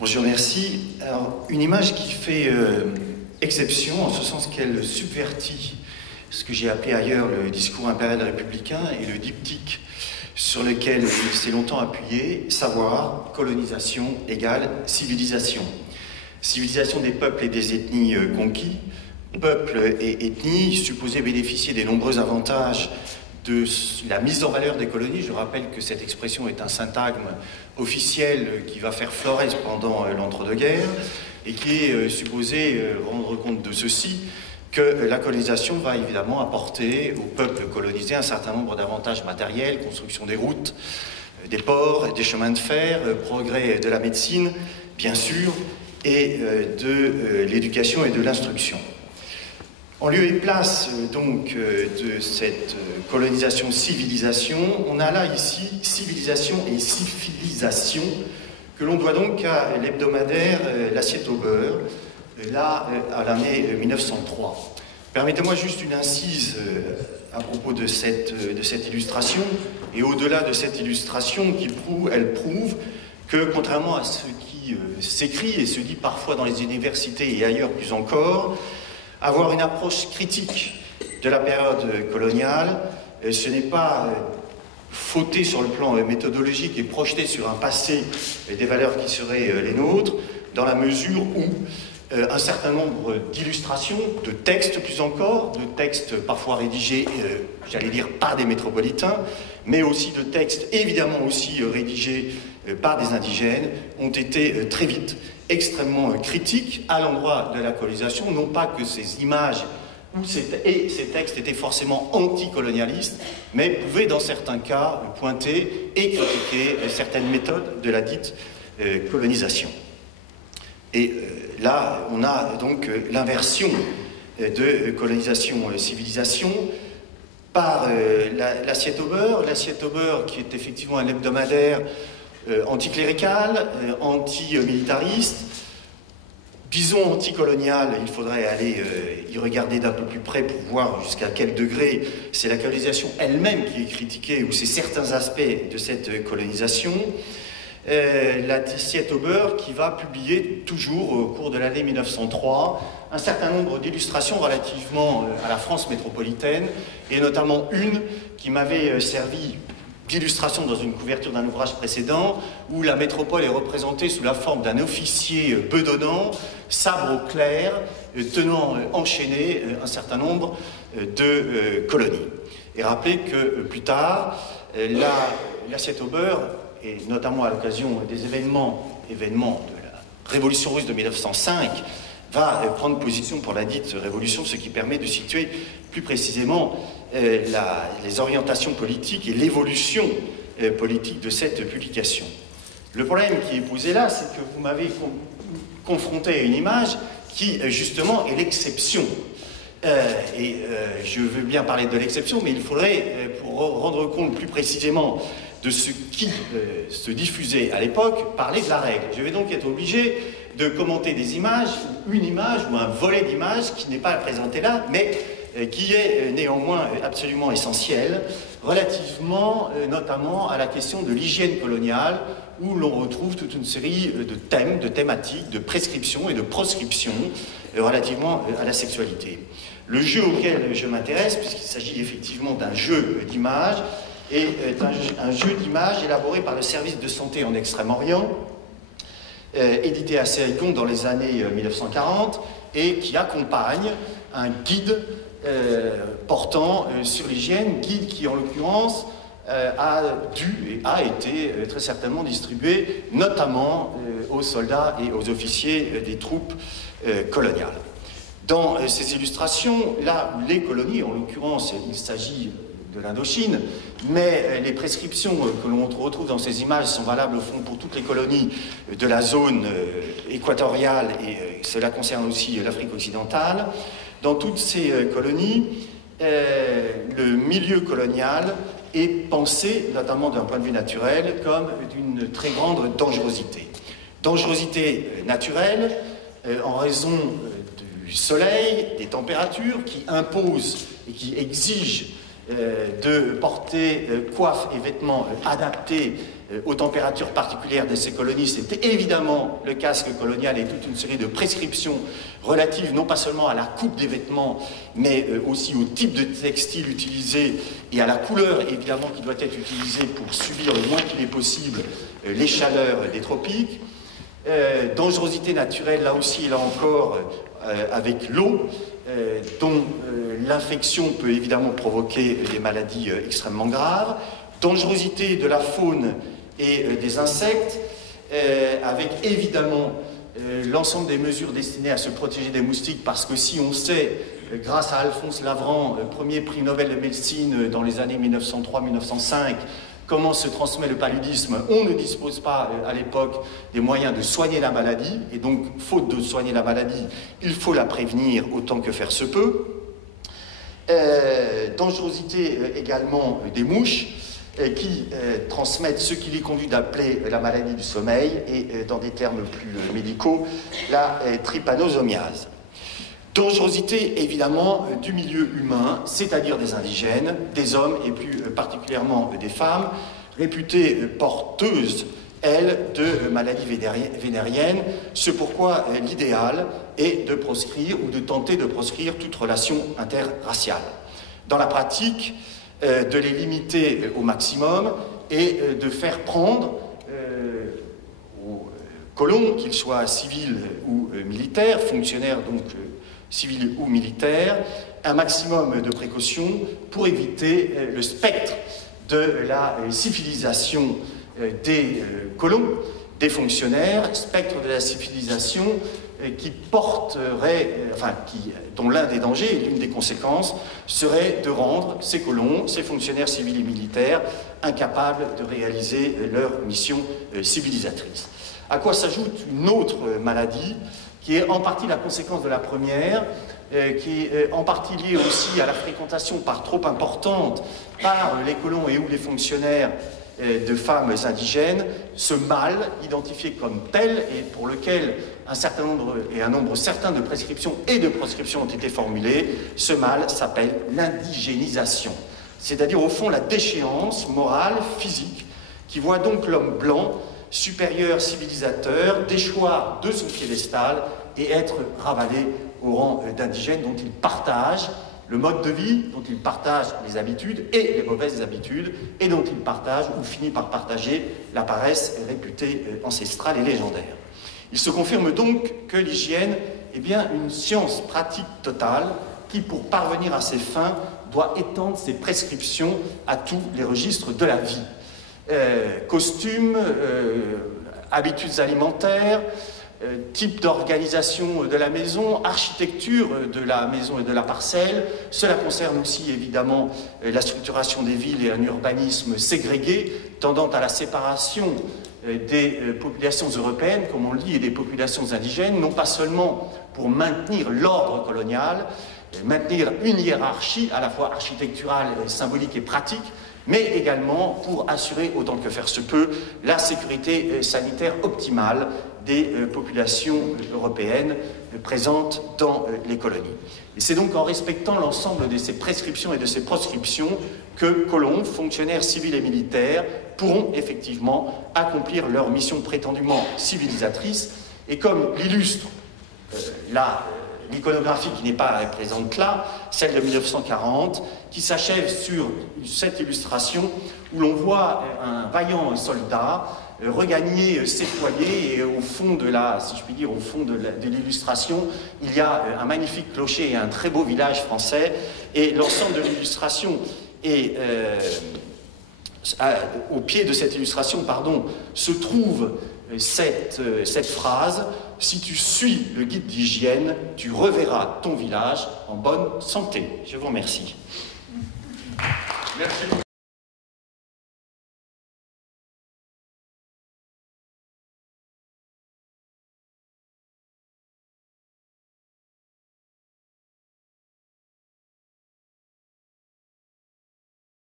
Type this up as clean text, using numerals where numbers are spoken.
Bonjour, merci. Alors, une image qui fait exception, en ce sens qu'elle subvertit ce que j'ai appelé ailleurs le discours impérial républicain et le diptyque sur lequel il s'est longtemps appuyé, savoir, colonisation égale civilisation. Civilisation des peuples et des ethnies conquis, peuples et ethnies supposés bénéficier des nombreux avantages de la mise en valeur des colonies. Je rappelle que cette expression est un syntagme officiel qui va faire florès pendant l'entre-deux-guerres et qui est supposé rendre compte de ceci, que la colonisation va évidemment apporter au peuple colonisé un certain nombre d'avantages matériels, construction des routes, des ports, des chemins de fer, progrès de la médecine, bien sûr, et de l'éducation et de l'instruction. En lieu et place donc de cette colonisation-civilisation, on a là ici civilisation et civilisation que l'on doit donc à l'hebdomadaire L'Assiette au beurre, là à l'année 1903. Permettez-moi juste une incise à propos de cette illustration, et au-delà de cette illustration, elle prouve que contrairement à ce qui s'écrit et se dit parfois dans les universités et ailleurs plus encore, avoir une approche critique de la période coloniale, ce n'est pas fauter sur le plan méthodologique et projeter sur un passé des valeurs qui seraient les nôtres, dans la mesure où un certain nombre d'illustrations, de textes plus encore, de textes parfois rédigés, j'allais dire, par des métropolitains, mais aussi de textes évidemment aussi rédigés par des indigènes, ont été très vite extrêmement critiques à l'endroit de la colonisation, non pas que ces images et ces textes étaient forcément anticolonialistes, mais pouvaient dans certains cas pointer et critiquer certaines méthodes de la dite colonisation. Et là, on a donc l'inversion de colonisation-civilisation par l'Assiette au beurre. L'Assiette au beurre qui est effectivement un hebdomadaire anticlérical, anti-militariste, disons anticolonial. Il faudrait aller y regarder d'un peu plus près pour voir jusqu'à quel degré c'est la colonisation elle-même qui est critiquée ou c'est certains aspects de cette colonisation. L'Assiette au beurre qui va publier toujours au cours de l'année 1903 un certain nombre d'illustrations relativement à la France métropolitaine, et notamment une qui m'avait servi d'illustration dans une couverture d'un ouvrage précédent, où la métropole est représentée sous la forme d'un officier bedonnant, sabre au clair, tenant enchaîné un certain nombre de colonies. Et rappelez que plus tard, l'Assiette au beurre, et notamment à l'occasion des événements de la Révolution russe de 1905, va prendre position pour la dite révolution, ce qui permet de situer plus précisément les orientations politiques et l'évolution politique de cette publication. Le problème qui est posé là, c'est que vous m'avez confronté à une image qui, justement, est l'exception. Je veux bien parler de l'exception, mais il faudrait, pour rendre compte plus précisément de ce qui se diffusait à l'époque, parler de la règle. Je vais donc être obligé de commenter des images, une image ou un volet d'images qui n'est pas présenté là, mais qui est néanmoins absolument essentiel, relativement notamment à la question de l'hygiène coloniale, où l'on retrouve toute une série de thèmes, de thématiques, de prescriptions et de proscriptions relativement à la sexualité. Le jeu auquel je m'intéresse, puisqu'il s'agit effectivement d'un jeu d'images, est un jeu d'images élaboré par le service de santé en Extrême-Orient, édité à Séricon dans les années 1940, et qui accompagne un guide portant sur l'hygiène, guide qui en l'occurrence a été très certainement distribué notamment aux soldats et aux officiers des troupes coloniales. Dans ces illustrations, là où les colonies, en l'occurrence il s'agit de l'Indochine, mais les prescriptions que l'on retrouve dans ces images sont valables au fond pour toutes les colonies de la zone équatoriale, et cela concerne aussi l'Afrique occidentale. Dans toutes ces colonies, le milieu colonial est pensé, notamment d'un point de vue naturel, comme d'une très grande dangerosité. Dangerosité naturelle en raison du soleil, des températures qui imposent et qui exigent de porter coiffes et vêtements adaptés aux températures particulières de ces colonies. C'était évidemment le casque colonial et toute une série de prescriptions relatives non pas seulement à la coupe des vêtements, mais aussi au type de textile utilisé et à la couleur évidemment qui doit être utilisée pour subir le moins qu'il est possible les chaleurs des tropiques. Dangerosité naturelle, là aussi et là encore, avec l'eau, dont l'infection peut évidemment provoquer des maladies extrêmement graves. Dangerosité de la faune et des insectes, avec évidemment l'ensemble des mesures destinées à se protéger des moustiques, parce que si on sait, grâce à Alphonse Lavran, premier prix Nobel de médecine dans les années 1903-1905, comment se transmet le paludisme, on ne dispose pas à l'époque des moyens de soigner la maladie, et donc, faute de soigner la maladie, il faut la prévenir autant que faire se peut. Dangerosité également des mouches, qui transmettent ce qu'il est conduit d'appeler la maladie du sommeil, et dans des termes plus médicaux, la trypanosomiase. Dangerosité, évidemment, du milieu humain, c'est-à-dire des indigènes, des hommes et plus particulièrement des femmes, réputées porteuses, elles, de maladies vénériennes, ce pourquoi l'idéal est de proscrire ou de tenter de proscrire toute relation interraciale. Dans la pratique, de les limiter au maximum et de faire prendre aux colons, qu'ils soient civils ou militaires, fonctionnaires donc civils ou militaires, un maximum de précautions pour éviter le spectre de la civilisation des colons, des fonctionnaires, spectre de la civilisation qui porterait, dont l'un des dangers et l'une des conséquences serait de rendre ces colons, ces fonctionnaires civils et militaires, incapables de réaliser leur mission civilisatrice. À quoi s'ajoute une autre maladie, qui est en partie la conséquence de la première, qui est en partie liée aussi à la fréquentation par trop importante par les colons et ou les fonctionnaires de femmes indigènes, ce mal identifié comme tel et pour lequel un nombre certain de prescriptions et de proscriptions ont été formulées, ce mal s'appelle l'indigénisation. C'est-à-dire au fond la déchéance morale, physique, qui voit donc l'homme blanc, supérieur civilisateur, déchoir de son piédestal et être ravalé au rang d'indigène dont il partage le mode de vie, dont il partage les habitudes et les mauvaises habitudes, et dont il partage ou finit par partager la paresse réputée ancestrale et légendaire. Il se confirme donc que l'hygiène est bien une science pratique totale qui, pour parvenir à ses fins, doit étendre ses prescriptions à tous les registres de la vie. Costumes, habitudes alimentaires, type d'organisation de la maison, architecture de la maison et de la parcelle. Cela concerne aussi évidemment la structuration des villes et un urbanisme ségrégué, tendant à la séparation des populations européennes, comme on le dit, et des populations indigènes, non pas seulement pour maintenir l'ordre colonial, maintenir une hiérarchie à la fois architecturale, symbolique et pratique, mais également pour assurer, autant que faire se peut, la sécurité sanitaire optimale des populations européennes présentes dans les colonies. Et c'est donc en respectant l'ensemble de ces prescriptions et de ces proscriptions que colons, fonctionnaires civils et militaires pourront effectivement accomplir leur mission prétendument civilisatrice. Et comme l'illustre l'iconographie qui n'est pas présente là, celle de 1940, qui s'achève sur cette illustration où l'on voit un vaillant soldat regagner ses foyers, et au fond de la, si je puis dire, au fond de l'illustration, il y a un magnifique clocher et un très beau village français, et l'ensemble de l'illustration est au pied de cette illustration, pardon, se trouve cette phrase: si tu suis le guide d'hygiène, tu reverras ton village en bonne santé. Je vous remercie. Merci beaucoup.